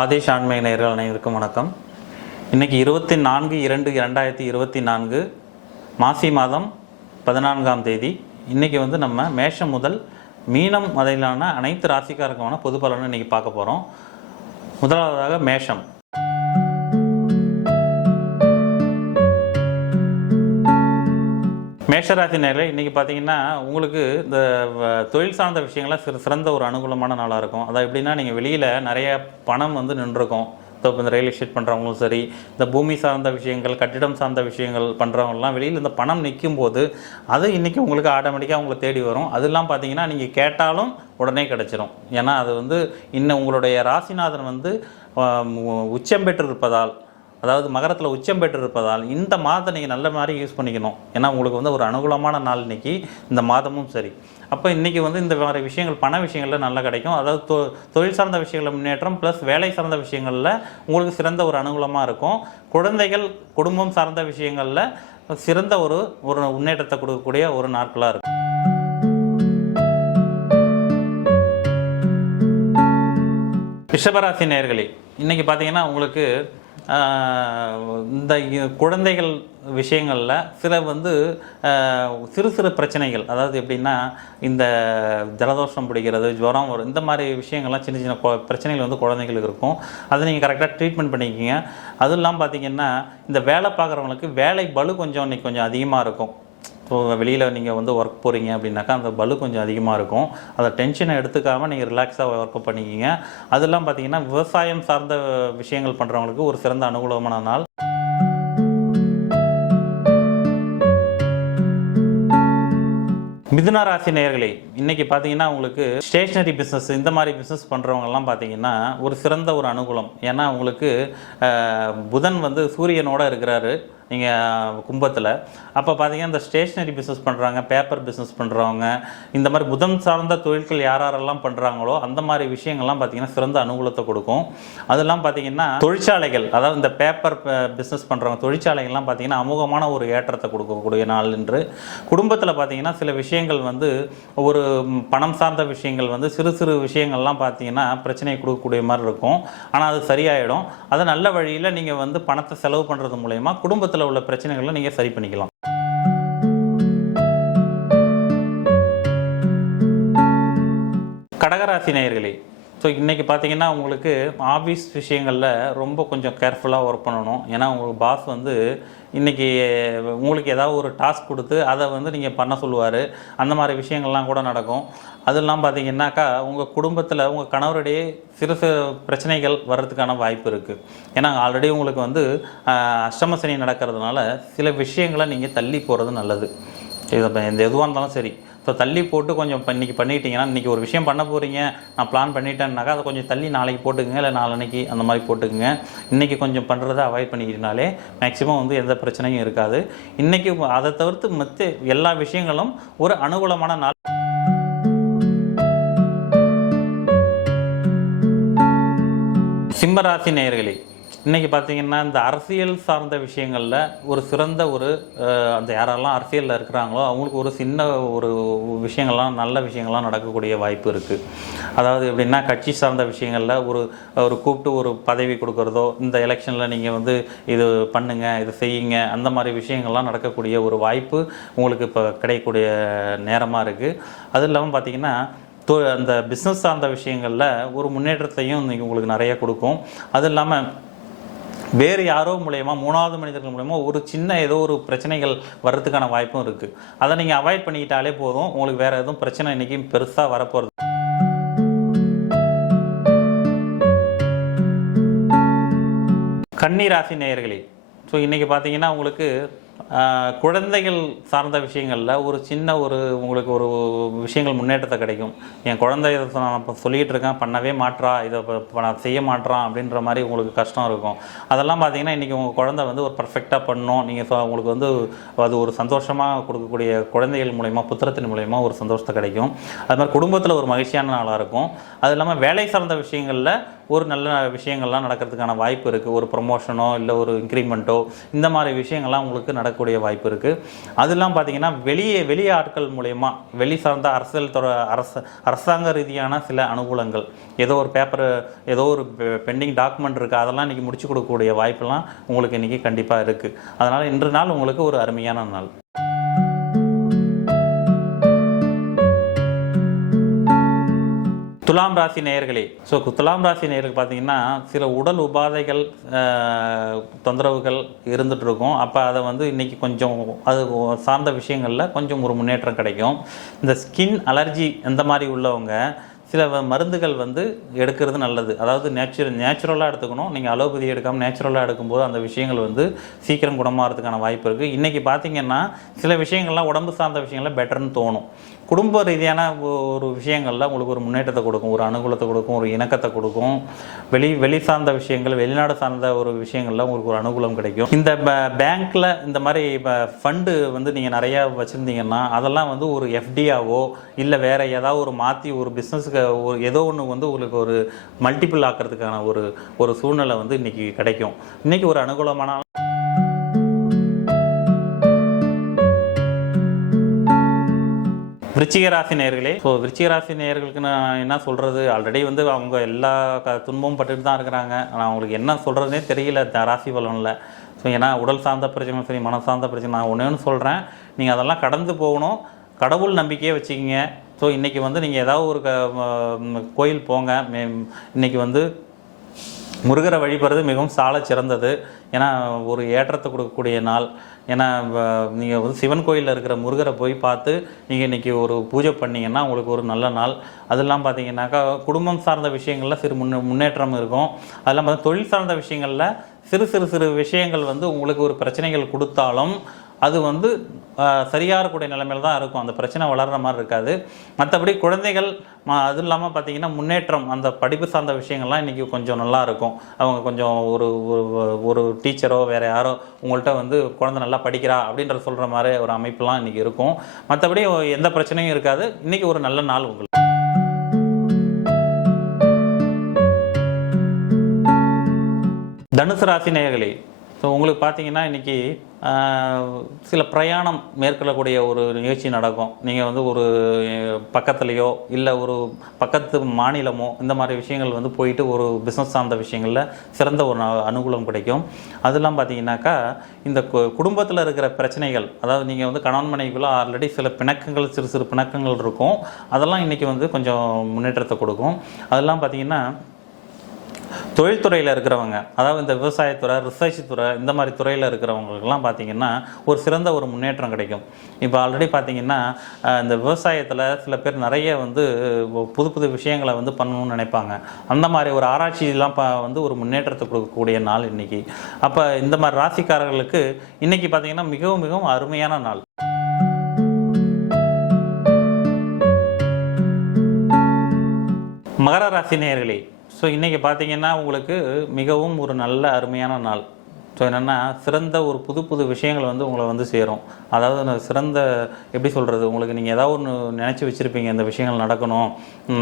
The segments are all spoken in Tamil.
ஆதேஷ் ஆன்மீக நேர்கள் அனைவருக்கும் வணக்கம். இன்னைக்கு இருபத்தி நான்கு இரண்டு இரண்டாயிரத்தி இருபத்தி நான்கு மாசி மாதம் பதினான்காம் தேதி. இன்றைக்கி வந்து நம்ம மேஷம் முதல் மீனம் வரையிலான அனைத்து ராசிக்காரருக்குமான பொது பலனை இன்றைக்கி பார்க்க போகிறோம் முதலாவதாக மேஷம். மேஷராசி நேரில் இன்றைக்கி பார்த்தீங்கன்னா உங்களுக்கு இந்த வ- தொழில் சார்ந்த விஷயங்கள்லாம் சிறு சிறந்த ஒரு அனுகூலமான நாளாக இருக்கும். அதாவது எப்படின்னா நீங்கள் வெளியில் நிறைய பணம் வந்து நின்றுருக்கும். இப்போ இந்த ரியல் எஸ்டேட் பண்ணுறவங்களும் சரி இந்த பூமி சார்ந்த விஷயங்கள் கட்டிடம் சார்ந்த விஷயங்கள் பண்ணுறவங்கலாம் வெளியில் இந்த பணம் நிற்கும் போது அது இன்றைக்கி உங்களுக்கு ஆட்டோமேட்டிக்காக உங்களை தேடி வரும். அதெல்லாம் பார்த்தீங்கன்னா நீங்கள் கேட்டாலும் உடனே கிடச்சிரும். ஏன்னா அது வந்து இன்னும் உங்களுடைய ராசிநாதன் வந்து உச்சம் உச்சம் பெற்றிருப்பதால் அதாவது மகரத்தில் உச்சம் பெற்றிருப்பதால் இந்த மாதத்தை நீங்கள் நல்ல மாதிரி யூஸ் பண்ணிக்கணும். ஏன்னா உங்களுக்கு வந்து ஒரு அனுகூலமான நாள் இன்னைக்கு. இந்த மாதமும் சரி. அப்போ இன்றைக்கி வந்து இந்த மாதிரி விஷயங்கள் பண விஷயங்களில் நல்லா கிடைக்கும். அதாவது தொ தொழில் சார்ந்த விஷயங்களில் முன்னேற்றம் ப்ளஸ் வேலை சார்ந்த விஷயங்களில் உங்களுக்கு சிறந்த ஒரு அனுகூலமாக இருக்கும். குழந்தைகள் குடும்பம் சார்ந்த விஷயங்களில் சிறந்த ஒரு ஒரு முன்னேற்றத்தை கொடுக்கக்கூடிய ஒரு நாட்களாக இருக்கும். ரிஷபராசி நேர்களே இன்றைக்கி பார்த்தீங்கன்னா உங்களுக்கு இந்த குழந்தைகள் விஷயங்களில் சில வந்து சிறு சிறு பிரச்சனைகள் அதாவது எப்படின்னா இந்த ஜலதோஷம் பிடிக்கிறது ஜுரம் வரும் இந்த மாதிரி விஷயங்கள்லாம் சின்ன சின்ன பிரச்சனைகள் வந்து குழந்தைகளுக்கு இருக்கும். அதை நீங்கள் கரெக்டாக ட்ரீட்மெண்ட் பண்ணிக்கிங்க. அதுவும் இல்லாமல் பார்த்தீங்கன்னா இந்த வேலை பார்க்குறவங்களுக்கு வேலை பளு கொஞ்சம் இன்னைக்கு கொஞ்சம் அதிகமாக இருக்கும். ஸோ வெளியில் நீங்கள் வந்து ஒர்க் போகிறீங்க அப்படின்னாக்கா அந்த பலு கொஞ்சம் அதிகமாக இருக்கும். அதை டென்ஷனை எடுத்துக்காமல் நீங்கள் ரிலாக்ஸாக ஒர்க் பண்ணிக்கிங்க. அதெல்லாம் பார்த்தீங்கன்னா விவசாயம் சார்ந்த விஷயங்கள் பண்ணுறவங்களுக்கு ஒரு சிறந்த அனுகூலமான நாள். மிதுன ராசி நேயர்களே இன்னைக்கு பார்த்தீங்கன்னா உங்களுக்கு ஸ்டேஷ்னரி பிஸ்னஸ் இந்த மாதிரி பிஸ்னஸ் பண்ணுறவங்கலாம் பார்த்தீங்கன்னா ஒரு சிறந்த ஒரு அனுகூலம். ஏன்னா உங்களுக்கு புதன் வந்து சூரியனோட இருக்கிறாரு. நீங்கள் கும்பத்தில். அப்போ பார்த்தீங்கன்னா இந்த ஸ்டேஷ்னரி பிஸ்னஸ் பண்ணுறாங்க பேப்பர் பிஸ்னஸ் பண்ணுறவங்க இந்த மாதிரி புதன் சார்ந்த தொழில்கள் யார் யாரெல்லாம் பண்ணுறாங்களோ அந்த மாதிரி விஷயங்கள்லாம் பார்த்தீங்கன்னா சிறந்த அனுகூலத்தை கொடுக்கும். அதெல்லாம் பார்த்தீங்கன்னா தொழிற்சாலைகள் அதாவது இந்த பேப்பர் பிஸ்னஸ் பண்ணுறவங்க தொழிற்சாலைகள்லாம் பார்த்தீங்கன்னா அமோகமான ஒரு ஏற்றத்தை கொடுக்கக்கூடிய நாள் என்று. குடும்பத்தில் பார்த்தீங்கன்னா சில விஷயங்கள் வந்து ஒரு பணம் சார்ந்த விஷயங்கள் வந்து சிறு சிறு விஷயங்கள்லாம் பார்த்தீங்கன்னா பிரச்சனையை கொடுக்கக்கூடிய மாதிரி இருக்கும். ஆனால் அது சரியாயிடும். அதை நல்ல வழியில் நீங்கள் வந்து பணத்தை செலவு பண்ணுறது மூலயமா குடும்பத்தில் உள்ள பிரச்சனைகளை நீங்கள் சரி பண்ணிக்கலாம். கடகராசி நேயர்களே ஸோ இன்றைக்கி பார்த்தீங்கன்னா உங்களுக்கு ஆஃபீஸ் விஷயங்களில் ரொம்ப கொஞ்சம் கேர்ஃபுல்லாக ஒர்க் பண்ணணும். ஏன்னா உங்களுக்கு பாஸ் வந்து இன்றைக்கி உங்களுக்கு ஏதாவது ஒரு டாஸ்க் கொடுத்து அதை வந்து நீங்கள் பண்ண சொல்லுவார். அந்த மாதிரி விஷயங்கள்லாம் கூட நடக்கும். அதெல்லாம் பார்த்தீங்கன்னாக்கா உங்கள் குடும்பத்தில் உங்கள் கணவருடைய சிறு சிறு பிரச்சனைகள் வர்றதுக்கான வாய்ப்பு இருக்குது ஏன்னா ஆல்ரெடி உங்களுக்கு வந்து அஷ்டமசனி நடக்கிறதுனால சில விஷயங்களை நீங்கள் தள்ளி போகிறது நல்லது. இது எந்த எதுவாக இருந்தாலும் சரி. ஸோ தள்ளி போட்டு கொஞ்சம் இப்போ இன்றைக்கி பண்ணிட்டீங்கன்னா இன்றைக்கி ஒரு விஷயம் பண்ண போகிறீங்க நான் பிளான் பண்ணிட்டேன்னாக்கா அதை கொஞ்சம் தள்ளி நாளைக்கு போட்டுக்குங்க இல்லை நாளன்னைக்கு அந்த மாதிரி போட்டுக்குங்க. இன்றைக்கி கொஞ்சம் பண்ணுறதை அவாய்ட் பண்ணிக்கிட்டனாலே மேக்ஸிமம் வந்து எந்த பிரச்சனையும் இருக்காது. இன்றைக்கி அதை தவிர்த்து மற்ற எல்லா விஷயங்களும் ஒரு அனுகூலமான நாள். சிம்மராசி நேயர்களே இன்றைக்கி பார்த்தீங்கன்னா இந்த அரசியல் சார்ந்த விஷயங்களில் ஒரு சிறந்த ஒரு அந்த யாரெல்லாம் அரசியலில் இருக்கிறாங்களோ அவங்களுக்கு ஒரு சின்ன ஒரு விஷயங்கள்லாம் நல்ல விஷயங்கள்லாம் நடக்கக்கூடிய வாய்ப்பு இருக்குது அதாவது எப்படின்னா கட்சி சார்ந்த விஷயங்களில் ஒரு ஒரு கூப்பிட்டு ஒரு பதவி கொடுக்குறதோ இந்த எலெக்ஷனில் நீங்கள் வந்து இது பண்ணுங்க இது செய்யுங்க அந்த மாதிரி விஷயங்கள்லாம் நடக்கக்கூடிய ஒரு வாய்ப்பு உங்களுக்கு இப்போ கிடைக்கக்கூடிய நேரமாக இருக்குது அது இல்லாமல் பார்த்தீங்கன்னா தொ அந்த பிஸ்னஸ் சார்ந்த விஷயங்களில் ஒரு முன்னேற்றத்தையும் நீங்கள் உங்களுக்கு நிறைய கொடுக்கும். அது இல்லாமல் வேறு யாரோ மூலயமா மூணாவது மனிதர்கள் மூலயமா ஒரு சின்ன ஏதோ ஒரு பிரச்சனைகள் வர்றதுக்கான வாய்ப்பும் இருக்குது அதை நீங்கள் அவாய்ட் பண்ணிக்கிட்டாலே போதும். உங்களுக்கு வேறு எதுவும் பிரச்சனை இன்றைக்கி பெருசாக வரப்போகிறது கன்னிராசி நேயர்களே ஸோ இன்றைக்கி பார்த்தீங்கன்னா உங்களுக்கு குழந்தைகள் சார்ந்த விஷயங்களில் ஒரு சின்ன ஒரு உங்களுக்கு ஒரு விஷயங்கள் முன்னேற்றத்தை கிடைக்கும். என் குழந்தை இதை நான் இப்போ சொல்லிகிட்டு இருக்கேன் பண்ணவே மாட்றா இதை இப்போ நான் செய்ய மாட்றான் அப்படின்ற மாதிரி உங்களுக்கு கஷ்டம் இருக்கும். அதெல்லாம் பார்த்தீங்கன்னா இன்றைக்கி உங்கள் குழந்தை வந்து ஒரு பர்ஃபெக்டாக பண்ணணும் நீங்கள் உங்களுக்கு வந்து அது ஒரு சந்தோஷமாக கொடுக்கக்கூடிய குழந்தைகள் மூலயமா புத்திரத்தின் மூலயமா ஒரு சந்தோஷத்தை கிடைக்கும். அது மாதிரி குடும்பத்தில் ஒரு மகிழ்ச்சியான நாளாக இருக்கும். அது இல்லாமல் வேலை சார்ந்த விஷயங்களில் ஒரு நல்ல விஷயங்கள்லாம் நடக்கிறதுக்கான வாய்ப்பு இருக்குது ஒரு ப்ரொமோஷனோ இல்லை ஒரு இன்க்ரிமெண்ட்டோ இந்த மாதிரி விஷயங்கள்லாம் உங்களுக்கு நடக்கக்கூடிய வாய்ப்பு இருக்குது அதெல்லாம் பார்த்தீங்கன்னா வெளியே வெளி ஆட்கள் மூலயமா வெளி சார்ந்த அரசியல் தொட அரச அரசாங்க ரீதியான சில அனுகூலங்கள். ஏதோ ஒரு பேப்பர் ஏதோ ஒரு பெண்டிங் டாக்குமெண்ட் இருக்குது அதெல்லாம் இன்றைக்கி முடிச்சு கொடுக்கக்கூடிய வாய்ப்பெல்லாம் உங்களுக்கு இன்றைக்கி கண்டிப்பாக இருக்குது அதனால் இன்று நாள் உங்களுக்கு ஒரு அருமையான நாள். துலாம் ராசி நேயர்களே. ஸோ துலாம் ராசி நேயர்கள் பார்த்தீங்கன்னா சில உடல் உபாதைகள் தொந்தரவுகள் இருந்துட்டு இருக்கும் அப்போ அதை வந்து இன்றைக்கி கொஞ்சம் அது சார்ந்த விஷயங்களில் கொஞ்சம் ஒரு முன்னேற்றம் கிடைக்கும். இந்த ஸ்கின் அலர்ஜி இந்த மாதிரி உள்ளவங்க சில மருந்துகள் வந்து எடுக்கிறது நல்லது. அதாவது நேச்சுரல் நேச்சுரலாக எடுத்துக்கணும். நீங்கள் அலோபதி எடுக்காமல் நேச்சுரலாக எடுக்கும்போது அந்த விஷயங்கள் வந்து சீக்கிரம் குணமாகிறதுக்கான வாய்ப்பு இருக்குது இன்றைக்கி பார்த்தீங்கன்னா சில விஷயங்கள்லாம் உடம்பு சார்ந்த விஷயங்கள்லாம் பெட்டர்னு தோணும். குடும்ப ரீதியான ஒரு விஷயங்கள்ல உங்களுக்கு ஒரு முன்னேற்றத்தை கொடுக்கும் ஒரு அனுகூலத்தை கொடுக்கும் ஒரு இணக்கத்தை கொடுக்கும். வெளி வெளி சார்ந்த விஷயங்கள் வெளிநாடு சார்ந்த ஒரு விஷயங்கள்ல உங்களுக்கு ஒரு அனுகூலம் கிடைக்கும். இந்த பேங்க்ல இந்த மாதிரி ஃபண்டு வந்து நீங்கள் நிறைய வச்சுருந்தீங்கன்னா அதெல்லாம் வந்து ஒரு எஃப்டியாவோ இல்லை வேற ஏதாவது ஒரு மாற்றி ஒரு பிஸ்னஸுக்கு ஒரு ஏதோ ஒன்று வந்து உங்களுக்கு ஒரு மல்டிபிள் ஆக்கிறதுக்கான ஒரு ஒரு சூழ்நிலை வந்து இன்னைக்கு கிடைக்கும். இன்னைக்கு ஒரு அனுகூலமான விருச்சிகராசி நேர்களே ஸோ விருச்சிகராசி நேர்களுக்கு நான் என்ன சொல்கிறது ஆல்ரெடி வந்து அவங்க எல்லா க துன்பமும் பட்டுட்டு தான் இருக்கிறாங்க. ஆனால் அவங்களுக்கு என்ன சொல்கிறதுனே தெரியல. இந்த ராசி பலனில் ஸோ ஏன்னா உடல் சார்ந்த பிரச்சனை சரி மன சார்ந்த பிரச்சனை நான் ஒன்று ஒன்று சொல்கிறேன் நீங்கள் அதெல்லாம் கடந்து போகணும். கடவுள் நம்பிக்கையே வச்சுக்கிங்க. ஸோ இன்றைக்கி வந்து நீங்கள் ஏதாவது ஒரு க கோயில் போங்க. மே இன்றைக்கி வந்து முருகரை வழிபடுறது மிகவும் சால சிறந்தது. ஏன்னா ஒரு ஏற்றத்தை கொடுக்கக்கூடிய நாள். ஏன்னா நீங்கள் வந்து சிவன் கோயிலில் இருக்கிற முருகரை போய் பார்த்து நீங்கள் இன்றைக்கி ஒரு பூஜை பண்ணீங்கன்னா உங்களுக்கு ஒரு நல்ல நாள். அதெல்லாம் பார்த்தீங்கன்னாக்கா குடும்பம் சார்ந்த விஷயங்களில் சிறு முன்னே முன்னேற்றம் இருக்கும். அதெல்லாம் பார்த்தா தொழில் சார்ந்த விஷயங்களில் சிறு சிறு சிறு விஷயங்கள் வந்து உங்களுக்கு ஒரு பிரச்சனைகள் கொடுத்தாலும் அது வந்து சரியாகக்கூடிய சரியா இருக்கக்கூடிய தான் இருக்கும். அந்த பிரச்சனை வளர்ற மாதிரி இருக்காது. மற்றபடி குழந்தைகள் ம- அதுவும் இல்லாமல் பார்த்தீங்கன்னா முன்னேற்றம் அந்த படிப்பு சார்ந்த விஷயங்கள்லாம் இன்றைக்கி கொஞ்சம் நல்லா இருக்கும். அவங்க கொஞ்சம் ஒரு ஒரு- ஒரு டீச்சரோ வேறு யாரோ உங்கள்கிட்ட வந்து குழந்தை நல்லா படிக்கிறா அப்படின்ற சொல்கிற மாதிரி ஒரு அமைப்புலாம் இன்றைக்கி இருக்கும். மற்றபடி எந்த பிரச்சனையும் இருக்காது. இன்றைக்கி ஒரு நல்ல நாள் உங்களுக்கு. தனுசு ராசி நேயர்களே ஸோ உங்களுக்கு பார்த்தீங்கன்னா இன்றைக்கி சில பிரயாணம் மேற்கொள்ளக்கூடிய ஒரு நிகழ்ச்சி நடக்கும். நீங்கள் வந்து ஒரு பக்கத்துலேயோ இல்லை ஒரு பக்கத்து மாநிலமோ இந்த மாதிரி விஷயங்கள் வந்து போயிட்டு ஒரு பிஸ்னஸ் சார்ந்த விஷயங்களில் சிறந்த ஒரு அனுகூலம் கிடைக்கும். அதெல்லாம் பார்த்தீங்கன்னாக்கா இந்த குடும்பத்தில் இருக்கிற பிரச்சனைகள் அதாவது நீங்கள் வந்து கணவன் மனைவிக்குள்ள ஆல்ரெடி சில பிணக்கங்கள் சிறு சிறு பிணக்கங்கள் இருக்கும். அதெல்லாம் இன்றைக்கி வந்து கொஞ்சம் முன்னேற்றத்தை கொடுக்கும். அதெல்லாம் பார்த்தீங்கன்னா தொழில்துறையில் இருக்கிறவங்க அதாவது இந்த விவசாயத்துறை ரிசர்ச் துறை இந்த மாதிரி துறையில் இருக்கிறவங்களுக்கெல்லாம் பார்த்தீங்கன்னா ஒரு சிறந்த ஒரு முன்னேற்றம் கிடைக்கும். இப்போ ஆல்ரெடி பார்த்தீங்கன்னா இந்த விவசாயத்தில் சில பேர் நிறைய வந்து புது புது விஷயங்களை வந்து பண்ணணும்னு நினைப்பாங்க. அந்த மாதிரி ஒரு ஆராய்ச்சியெல்லாம் ப வந்து ஒரு முன்னேற்றத்தை கொடுக்கக்கூடிய நாள் இன்றைக்கி அப்போ இந்த மாதிரி ராசிக்காரர்களுக்கு இன்றைக்கி பார்த்தீங்கன்னா மிகவும் மிகவும் அருமையான நாள். மகர ராசி நேர்களே ஸோ இன்றைக்கி பார்த்தீங்கன்னா உங்களுக்கு மிகவும் ஒரு நல்ல அருமையான நாள். ஸோ என்னென்னா சிறந்த ஒரு புது புது விஷயங்கள் வந்து உங்களை வந்து சேரும். அதாவது சிறந்த எப்படி சொல்கிறது உங்களுக்கு நீங்கள் ஏதாவது ஒன்று நினச்சி வச்சுருப்பீங்க இந்த விஷயங்கள் நடக்கணும்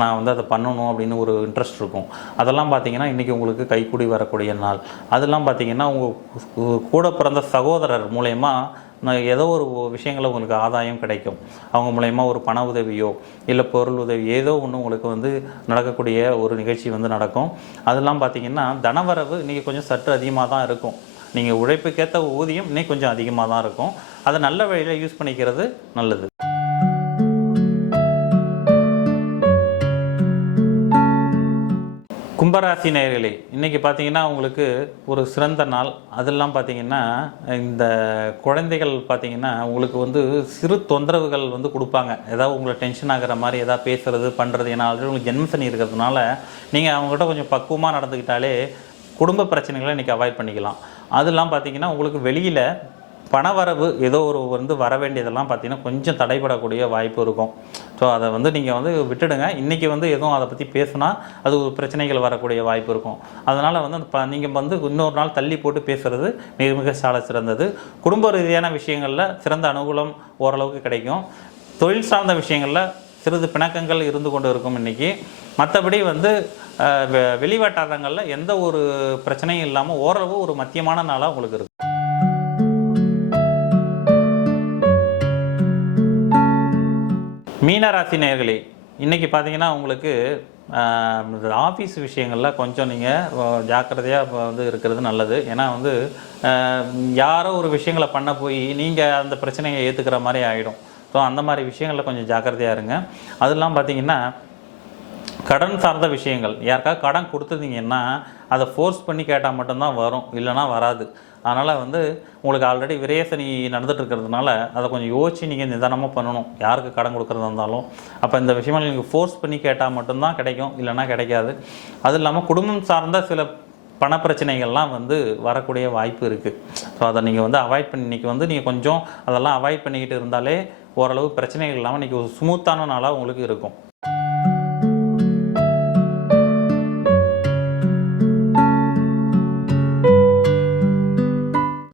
நான் வந்து அதை பண்ணணும் அப்படின்னு ஒரு இன்ட்ரெஸ்ட் இருக்கும். அதெல்லாம் பார்த்தீங்கன்னா இன்றைக்கி உங்களுக்கு கைக்கூடி வரக்கூடிய நாள். அதெல்லாம் பார்த்தீங்கன்னா உங்கள் கூட பிறந்த சகோதரர் மூலயமா ஏதோ ஒரு விஷயங்களில் உங்களுக்கு ஆதாயம் கிடைக்கும். அவங்க மூலயமா ஒரு பண உதவியோ இல்லை பொருள் உதவி ஏதோ ஒன்று உங்களுக்கு வந்து நடக்கக்கூடிய ஒரு நிகழ்ச்சி வந்து நடக்கும். அதெல்லாம் பார்த்தீங்கன்னா தனவரவு இன்றைக்கி கொஞ்சம் சற்று அதிகமாக தான் இருக்கும். நீங்கள் உழைப்புக்கேற்ற ஊதியம் இன்னைக்கு கொஞ்சம் அதிகமாக தான் இருக்கும். அதை நல்ல வழியில் யூஸ் பண்ணிக்கிறது நல்லது. கும்பராசி நேர்களே இன்றைக்கி பார்த்தீங்கன்னா உங்களுக்கு ஒரு சிறந்த நாள். அதெல்லாம் பார்த்தீங்கன்னா இந்த குழந்தைகள் பார்த்தீங்கன்னா உங்களுக்கு வந்து சிறு தொந்தரவுகள் வந்து கொடுப்பாங்க. ஏதாவது உங்களை டென்ஷன் ஆகிற மாதிரி ஏதாவது பேசுறது பண்ணுறது ஏன்னா ஆல்ரெடி உங்களுக்கு ஜென்மசனி இருக்கிறதுனால நீங்கள் அவங்ககிட்ட கொஞ்சம் பக்குவமாக நடந்துக்கிட்டாலே குடும்ப பிரச்சனைகளை இன்றைக்கி அவாய்ட் பண்ணிக்கலாம். அதெல்லாம் பார்த்தீங்கன்னா உங்களுக்கு வெளியில் பணவரவு ஏதோ ஒரு வந்து வர வேண்டியதெல்லாம் பார்த்தீங்கன்னா கொஞ்சம் தடைபடக்கூடிய வாய்ப்பு இருக்கும். ஸோ அதை வந்து நீங்கள் வந்து விட்டுடுங்க. இன்றைக்கி வந்து எதுவும் அதை பற்றி பேசுனா அது ஒரு பிரச்சனைகள் வரக்கூடிய வாய்ப்பு இருக்கும். அதனால் வந்து அந்த ப நீங்கள் வந்து இன்னொரு நாள் தள்ளி போட்டு பேசுகிறது மிக மிக சால சிறந்தது. குடும்ப ரீதியான விஷயங்களில் சிறந்த அனுகூலம் ஓரளவுக்கு கிடைக்கும். தொழில் சார்ந்த விஷயங்களில் சிறிது பிணக்கங்கள் இருந்து கொண்டு இருக்கும் இன்றைக்கி மற்றபடி வந்து வெ- வெளிவட்டாரங்களில் எந்த ஒரு பிரச்சனையும் இல்லாமல் ஓரளவு ஒரு மத்தியமான நாளாக உங்களுக்கு இருக்கும். மீனராசி நேர்களே இன்றைக்கி பார்த்தீங்கன்னா உங்களுக்கு ஆஃபீஸ் விஷயங்களில் கொஞ்சம் நீங்கள் ஜாக்கிரதையாக வந்து இருக்கிறது நல்லது. ஏன்னா வந்து யாரோ ஒரு விஷயங்களை பண்ண போய் நீங்கள் அந்த பிரச்சனையை ஏற்றுக்கிற மாதிரி ஆகிடும் ஸோ அந்த மாதிரி விஷயங்களில் கொஞ்சம் ஜாக்கிரதையாக இருங்க. அதெல்லாம் பார்த்தீங்கன்னா கடன் சார்ந்த விஷயங்கள். யாருக்காவது கடன் கொடுத்துருந்தீங்கன்னா அதை ஃபோர்ஸ் பண்ணி கேட்டால் மட்டும்தான் வரும். இல்லைன்னா வராது. அதனால் வந்து உங்களுக்கு ஆல்ரெடி விரேசனி நடந்துகிட்டு இருக்கிறதுனால அதை கொஞ்சம் யோசிச்சு நீங்கள் நிதானமாக பண்ணணும். யாருக்கு கடன் கொடுக்குறதா இருந்தாலும். அப்போ இந்த விஷயங்கள் நீங்கள் ஃபோர்ஸ் பண்ணி கேட்டால் மட்டும்தான் கிடைக்கும். இல்லைன்னா கிடைக்காது. அது இல்லாமல் குடும்பம் சார்ந்த சில பண பிரச்சனைகள்லாம் வந்து வரக்கூடிய வாய்ப்பு இருக்குது ஸோ அதை நீங்கள் வந்து அவாய்ட் பண்ணி இன்னைக்கு வந்து நீங்கள் கொஞ்சம் அதெல்லாம் அவாய்ட் பண்ணிக்கிட்டு இருந்தாலே ஓரளவு பிரச்சனைகள் இல்லாமல் இன்றைக்கி ஒரு ஸ்மூத்தான நாளாக உங்களுக்கு இருக்கும்.